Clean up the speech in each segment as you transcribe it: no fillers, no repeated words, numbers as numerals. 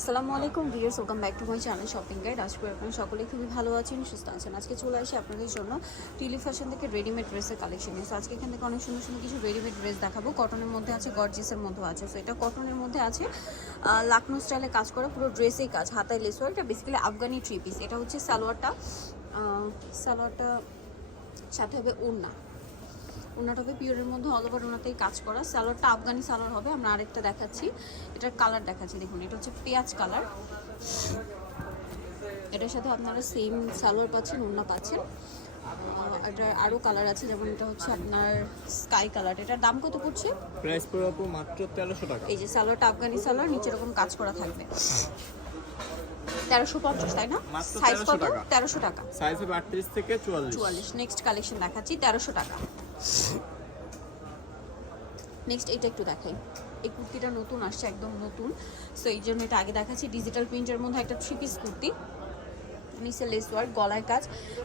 আসসালামু আলাইকুম viewers, welcome back to my channel shopping guide. আশা করি আপনারা সকলেই খুবই ভালো আছেন, সুস্থ আছেন। আজকে চলে আসি আপনাদের জন্য টিলি ফ্যাশন থেকে রেডিমেড ড্রেসের কালেকশন নিয়ে। আজকে এখান থেকে অনেক সুন্দর সুন্দর কিছু রেডিমেড ড্রেস দেখাবো। কটনের মধ্যে আছে, গর্জিয়াসের মধ্যে আছে। সো এটা কটনের মধ্যে আছে, লাকনো স্টাইলে কাজ করা, পুরো ড্রেসেই কাজ, হাতায় লেস ওয়ার্ক। এটা বেসিক্যালি আফগানি থ্রি পিস। এটা হচ্ছে সালোয়ারটা সাথে হবে ওড়নাটা হবে পিওরের মধ্যে, অল ওভার ওনাতেই কাজ করা। সালোয়ারটা আফগানি সালোয়ার হবে। আমরা আরেকটা দেখাচ্ছি, এটার কালার দেখাচ্ছি। দেখুন, এটা হচ্ছে পেঁয়াজ কালার। এটার সাথে আপনারা সেম সালোয়ার পাচ্ছেন, ওড়না পাচ্ছেন। এটার আরও কালার আছে, যেমন এটা হচ্ছে আপনার স্কাই কালার। এটার দাম কত পড়ছে? প্রাইস পড়বে মাত্র 1300 টাকা। এই যে সালোয়ারটা আফগানি সালোয়ার, নিচে এরকম কাজ করা থাকবে। 1350, তাই না? সাইজ কত? 1300 টাকা। সাইজ হবে 38 থেকে 44। নেক্সট কালেকশন দেখাচ্ছি, 1300 টাকা। নেক্সট এটা একটু দেখাই। এই কুর্তিটা নতুন আসছে, একদম নতুন। সো এই জন্য এটা আগে দেখাচ্ছি। ডিজিটাল প্রিন্টের মধ্যে একটা থ্রি পিস কুর্তি, নিচে লেস ওয়ার্ক, গলায় কাজ,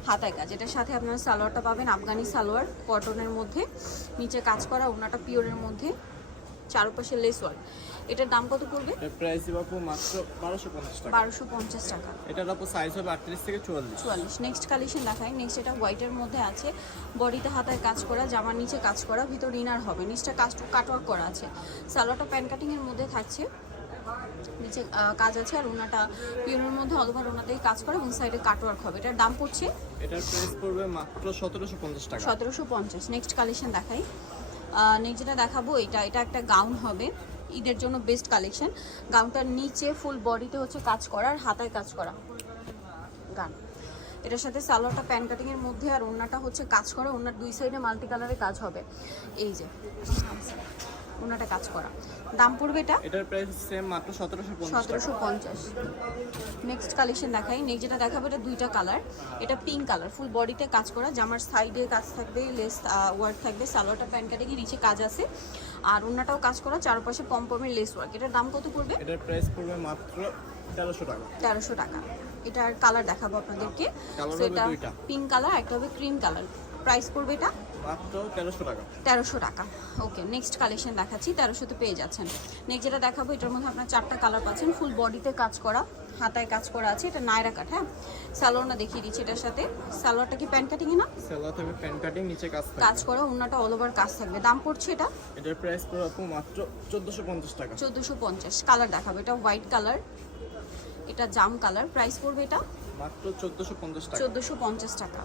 হাতায় কাজ। এটার সাথে আপনারা সালোয়ারটা পাবেন আফগানি সালোয়ার, কটনের মধ্যে, নিচে কাজ করা, ওনাটা পিওরের মধ্যে, চারপাশে লেস ওয়ার্ক। এটার দাম কত পড়বে? এর প্রাইস হবে মাত্র 1250 টাকা। 1250 টাকা। এটার আপু সাইজ হবে 38 থেকে 44। নেক্সট কালেকশন দেখাই। নেক্সট এটা হোয়াইটের মধ্যে আছে, বডিতে হাতায় কাজ করা, জামার নিচে কাজ করা, ভিতর ইনার হবে, নিচটা কাটওয়ার্ক করা আছে। সালোয়ারটা প্যান কাটিংয়ের মধ্যে থাকছে, নিচে কাজ আছে, আর ওনাটা পিওরের মধ্যে, অল ওভার ওনাতেই কাজ করা, এবং সাইডে কাটওয়ার্ক হবে। এটার দাম পড়ছে, এটার প্রাইস পড়বে মাত্র 1750 টাকা। 1750। নেক্সট কালেকশন দেখাই। নেক্সট যেটা দেখাবো, এটা একটা গাউন হবে, ঈদের জন্য বেস্ট কালেকশন। গাউনটার নিচে ফুল বডিতে হচ্ছে কাজ করা, আর হাতায় কাজ করা গান। এটার সাথে সালোয়ারটা প্যান কাটিং এর মধ্যে, আর ওড়নাটা হচ্ছে কাজ করা, ওড়নার দুই সাইডে মাল্টি কালারে কাজ হবে। এই যে ওড়নাটা কাজ করা। দাম পড়বে এটার প্রাইস সেম মাত্র 1750 টাকা। 1750। নেক্সট কালেকশন দেখাই। নেক্সট যেটা দেখাবো, এটা দুইটা কালার। এটা পিঙ্ক কালার, ফুল বডিতে কাজ করা, জামার সাইডে কাজ থাকবে, লেস ওয়ার্ক থাকবে, সালোয়ারটা প্যান কাটিং এর নিচে কাজ আছে, আর ওড়নাটাও কাজ করা, চারপাশে পমপমের লেস ওয়ার্ক। এটার দাম কত পড়বে? এটার প্রাইস পড়বে মাত্র 1300 টাকা। 1300 টাকা। এটার কালার দেখাবো আপনাদেরকে। এটা পিঙ্ক কালার, একটা হবে ক্রিম কালার। প্রাইস পড়বে এটা মাত্র 1300 টাকা। 1300 টাকা। ওকে, নেক্সট কালেকশন দেখাচ্ছি, 1300-তে পেয়ে যাচ্ছেন। নেক্সট যেটা দেখাবো, এটার মধ্যে আপনার চারটা কালার পাচ্ছেন, ফুল বডিতে কাজ করা, হাতায় কাজ করা আছে। এটা নায়রা কাট। হ্যাঁ, সালোয়ারটা দেখিয়ে দিচ্ছি। এটার সাথে সালোয়ারটা কি প্যান কাটিং এ না? সালোয়ার থাকবে প্যান কাটিং, নিচে কাজ করা, ওন্নাটা অল ওভার কাজ থাকবে। দাম পড়ছে এটা? এটার প্রাইস পড়বে মাত্র 1450 টাকা। 1450। কালার দেখাবো, এটা হোয়াইট কালার, এটা জাম কালার। প্রাইস পড়বে এটা মাত্র 1450 টাকা। 1450 টাকা।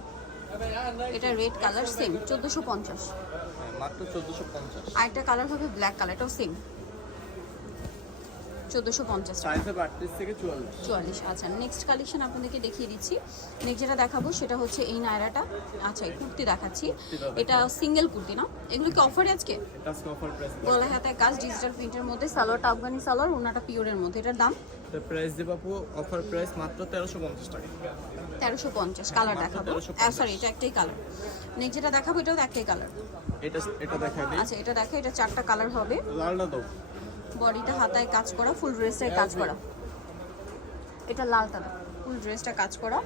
এটা রেড কালার, সেম 1450। মাত্র 1450। আরেকটা কালার হবে ব্ল্যাক কালার, এটাও সেম 1450 টাকা। সাইজ হবে 38 থেকে 44। আচ্ছা, নেক্সট কালেকশন আপনাদেরকে দেখিয়ে দিচ্ছি। নেক্সট যেটা দেখাবো সেটা হচ্ছে এই নায়রাটা। আচ্ছা, এই কুর্তি দেখাচ্ছি। এটা সিঙ্গেল কুর্তি না? এগুলো কি অফারে আজকে? এটা অফার প্রাইস। গলায় হাতায় কাজ, ডিজিটাল প্রিন্টের মধ্যে, সালোয়ারটা আফগানি সালোয়ার, ওনাটা পিওরের মধ্যে। এটার দাম? এটার প্রাইস দেব আপু অফার প্রাইস মাত্র 1350 টাকা। 1350। কালার দেখাবো, সরি এটা একটাই কালার। নেক্সট যেটা দেখাবো, এটাও একটাই কালার। এটা দেখা দিই। আচ্ছা, এটা দেখা, এটা চারটা কালার হবে। লালটা দাও। বডিটা হাতায় কাজ করা, ফুল ড্রেসের কাজ করা। এটা লালটা দাও, ফুল ড্রেসটা কাজ করা।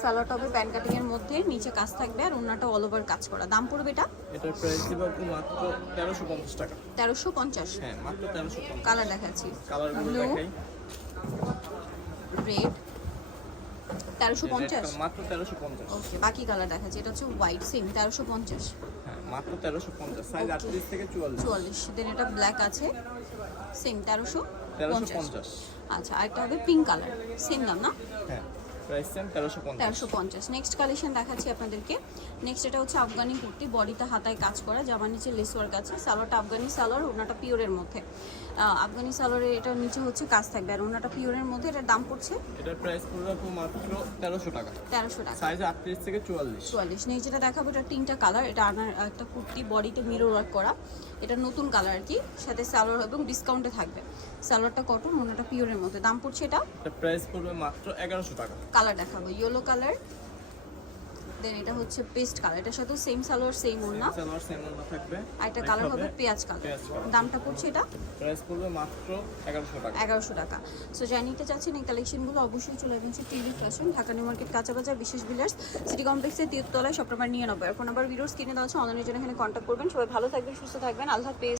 সালোয়ারটা হবে প্যান কাটিং এর মধ্যে, নিচে কাজ থাকবে, আর ওন্নাটা অল ওভার কাজ করা। দাম পড়বে এটা? এটার প্রাইস দিব আপু মাত্র 1350 টাকা। 1350। হ্যাঁ, মাত্র 1350। কালার দেখাচ্ছি, কালারগুলো দেখাই। রেড, 1350। মাত্র 1350। ওকে, বাকি কালার দেখাচ্ছি। এটা হচ্ছে হোয়াইট, সেম 1350। হ্যাঁ, মাত্র 1350। সাইজ 38 থেকে 44। দেন এটা ব্ল্যাক আছে, সেম 1350। আচ্ছা, আরেকটা হবে পিঙ্ক কালার, সেম দাম না? হ্যাঁ, প্রাইস সেম 1350। 1350। নেক্সট কালেকশন দেখাচ্ছি আপনাদেরকে। নেক্সট এটা হচ্ছে আফগানি কুর্তি, বডিতে হাতায় কাজ করা, জামার নিচে লেস ওয়ার্ক আছে, সালোয়ারটা আফগানি সালোয়ার, ওনাটা পিওরের মধ্যে। আফগানি সালোয়ারের এটার নিচে হচ্ছে কাজ থাকবে, আর ওনাটা পিওরের মধ্যে। এটার দাম পড়ছে? এটার প্রাইস পড়বে আপু মাত্র 1300 টাকা। 1300 টাকা। সাইজ 38 থেকে 44। নেক্সট যেটা দেখাবো, এটা তিনটা কালার। এটা একটা কুর্তি, বডিতে মিরর ওয়ার্ক করা, এটা নতুন কালার আর কি, সাথে সালোয়ার এবং ডিসকাউন্টে থাকবে। সালোয়ারটা কটন, ওনাটা পিওরের মধ্যে। দাম পড়ছে এটা? এটার প্রাইস পড়বে মাত্র 1100 টাকা। কালার দেখাবো, ইয়েলো কালার, দেন এটা হচ্ছে পেস্ট কালার। এটার সাথে সেম সালোয়ার, সেম ওড়না, সালোয়ার সেম ওড়না থাকবে। আর একটা কালার হবে পেঁয়াজ কালার। দামটা পড়ছে এটা? প্রাইস পড়বে মাত্র 1100 টাকা। 1100 টাকা। সো যারা নিতে চাচ্ছেন এই কালেকশনগুলো, অবশ্যই চলে আসবেন TV fashion, Dhaka new market, কাঁচা বাজার, বিশেষ বিলার্স, সিটি কমপ্লেক্সের 3 তলায়, সব নাম্বার 99। আর ফোন নাম্বার ভিডিওস কিনে দেওয়া আছে, অনলাইনের জন্য এখানে কন্ট্যাক্ট করবেন। সবাই ভালো থাকবেন, সুস্থ থাকবেন, আল্লাহ হাফেজ।